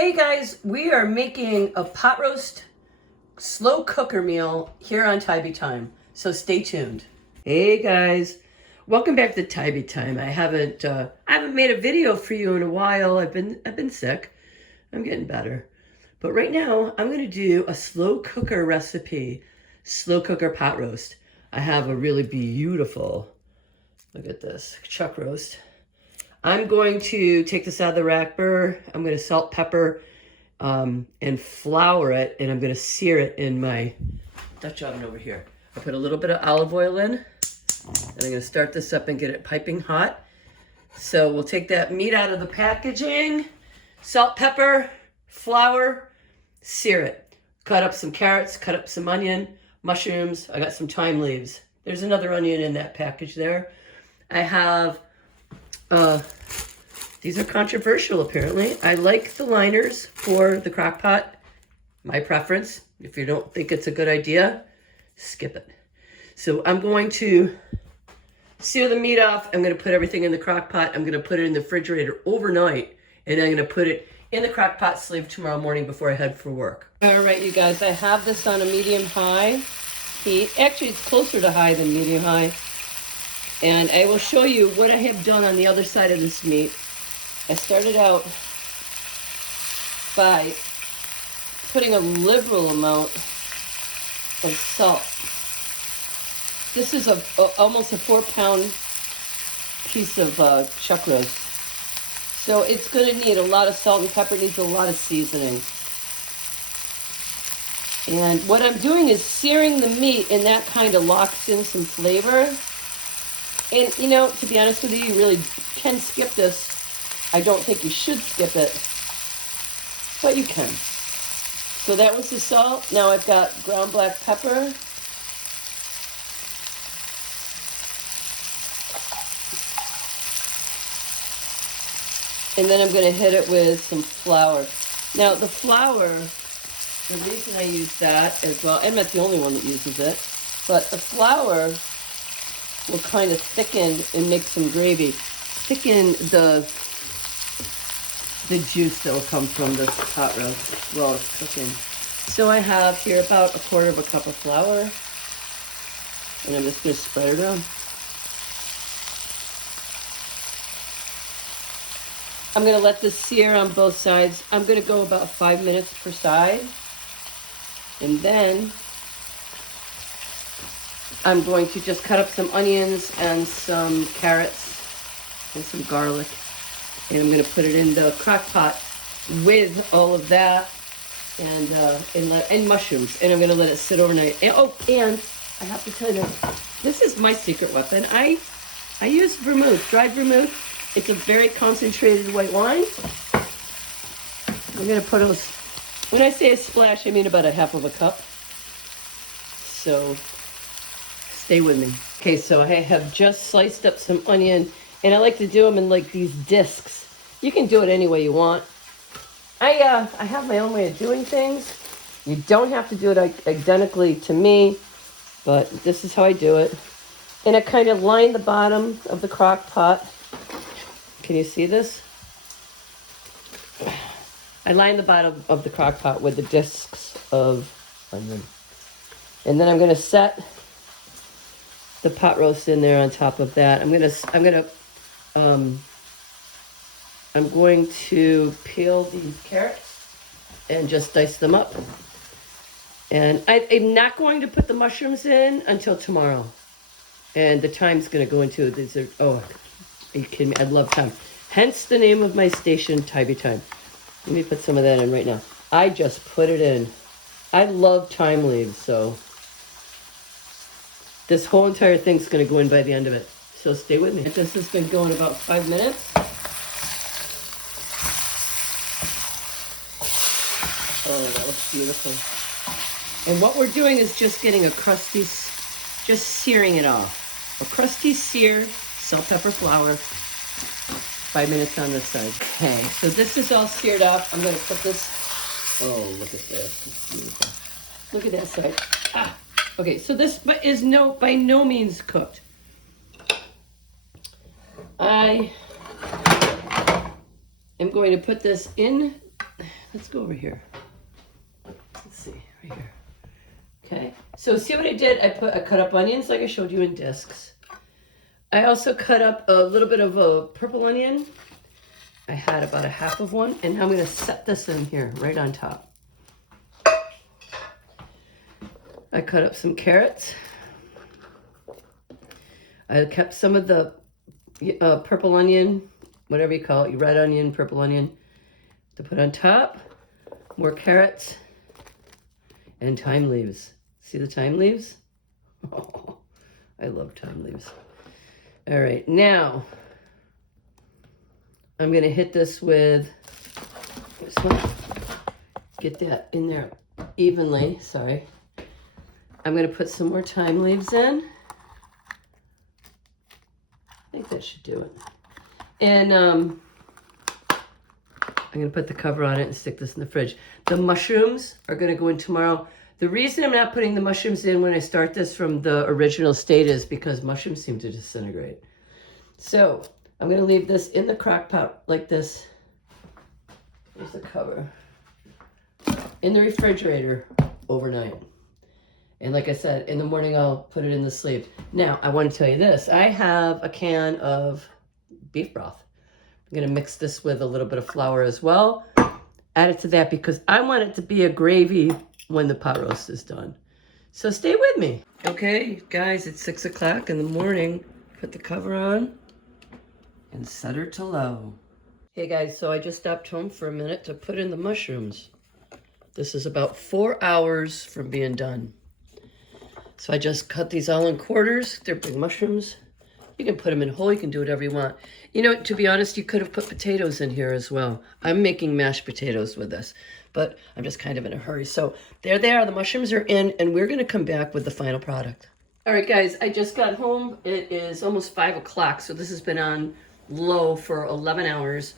Hey guys, we are making a pot roast slow cooker meal here on Tybee Time, so stay tuned. Hey guys, welcome back to Tybee Time. I haven't made a video for you in a while. I've been sick. I'm getting better, but right now I'm gonna do a slow cooker recipe, slow cooker pot roast. I have a really beautiful, look at this, chuck roast. I'm going to take this out of the rack burr. I'm going to salt, pepper, and flour it, and I'm going to sear it in my Dutch oven over here. I put a little bit of olive oil in, and I'm going to start this up and get it piping hot. So we'll take that meat out of the packaging, salt, pepper, flour, sear it. Cut up some carrots, cut up some onion, mushrooms. I got some thyme leaves. There's another onion in that package there. I have these are controversial apparently. I like the liners for the crock pot. My preference. If you don't think it's a good idea, skip it. So I'm going to sear the meat off. I'm going to put everything in the crock pot. I'm going to put it in the refrigerator overnight. And I'm going to put it in the crock pot sleeve tomorrow morning before I head for work. All right, you guys, I have this on a medium-high heat. Actually, it's closer to high than medium-high. And I will show you what I have done on the other side of this meat. I started out by putting a liberal amount of salt. This is almost a 4-pound piece of chuck roast. So it's going to need a lot of salt and pepper. It needs a lot of seasoning. And what I'm doing is searing the meat, and that kind of locks in some flavor. And, you know, to be honest with you really can skip this. I don't think you should skip it, but you can. So that was the salt. Now I've got ground black pepper. And then I'm going to hit it with some flour. Now the flour, the reason I use that as well, I'm not the only one that uses it, but the flour will kind of thicken and make some gravy. Thicken the juice that will come from this pot roast while it's cooking. So I have here about 1/4 cup of flour, and I'm just going to spread it around. I'm going to let this sear on both sides. I'm going to go about 5 minutes per side, and then I'm going to just cut up some onions and some carrots and some garlic. And I'm going to put it in the crock pot with all of that and mushrooms. And I'm going to let it sit overnight. And, and I have to tell you, this is my secret weapon. I use vermouth, dried vermouth. It's a very concentrated white wine. I'm going to put when I say a splash, I mean about 1/2 cup. So stay with me. Okay, so I have just sliced up some onion, and I like to do them in like these discs. You can do it any way you want. I have my own way of doing things. You don't have to do it identically to me, but this is how I do it. And I kind of line the bottom of the crock pot. Can you see this? I line the bottom of the crock pot with the discs of onion. And then I'm going to set the pot roast in there on top of that. I'm going to peel these carrots and just dice them up. And I'm not going to put the mushrooms in until tomorrow. And the thyme's going to go into these. Oh, are you kidding me? I love thyme. Hence the name of my station, Tybee Time. Let me put some of that in right now. I just put it in. I love thyme leaves, so this whole entire thing's going to go in by the end of it. So stay with me. This has been going about 5 minutes. Oh, that looks beautiful. And what we're doing is just getting a crusty, just searing it off. A crusty sear, salt, pepper, flour. 5 minutes on this side. Okay, so this is all seared up. I'm going to put this. Oh, look at this. It's beautiful. Look at that side. Ah. Okay, so this is by no means cooked. I am going to put this in let's go over here. Let's see, right here. Okay, so see what I did? I cut up onions like I showed you in discs. I also cut up a little bit of a purple onion. I had about a half of one, and now I'm gonna set this in here, right on top. I cut up some carrots. I kept some of the purple onion, whatever you call it, red onion, purple onion, to put on top. More carrots and thyme leaves. See the thyme leaves? Oh, I love thyme leaves. All right, now I'm gonna hit this with, just want to get that in there evenly, sorry. I'm gonna put some more thyme leaves in. I think that should do it. And I'm gonna put the cover on it and stick this in the fridge. The mushrooms are gonna go in tomorrow. The reason I'm not putting the mushrooms in when I start this from the original state is because mushrooms seem to disintegrate. So I'm gonna leave this in the crock pot like this. Here's the cover. In the refrigerator overnight. And like I said, in the morning I'll put it in the sleeve. Now, I want to tell you this. I have a can of beef broth. I'm gonna mix this with a little bit of flour as well. Add it to that because I want it to be a gravy when the pot roast is done. So stay with me. Okay, guys, it's 6 o'clock in the morning. Put the cover on and set her to low. Hey guys, so I just stopped home for a minute to put in the mushrooms. This is about 4 hours from being done. So I just cut these all in quarters. They're big mushrooms. You can put them in whole, you can do whatever you want. You know, to be honest, you could have put potatoes in here as well. I'm making mashed potatoes with this, but I'm just kind of in a hurry. So there they are, the mushrooms are in, and we're gonna come back with the final product. All right, guys, I just got home. It is almost 5 o'clock, so this has been on low for 11 hours.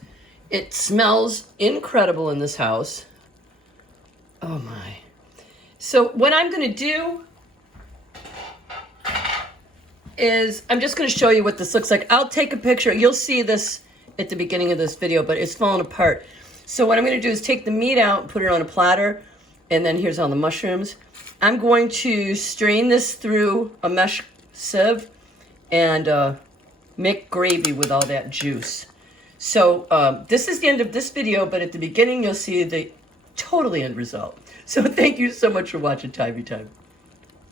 It smells incredible in this house. Oh my. So what I'm gonna do is I'm just going to show you what this looks like. I'll take a picture. You'll see this at the beginning of this video, but it's falling apart. So what I'm going to do is take the meat out and put it on a platter, and then here's all the mushrooms. I'm going to strain this through a mesh sieve and make gravy with all that juice. So this is the end of this video, but at the beginning you'll see the totally end result. So thank you so much for watching Tybee Time.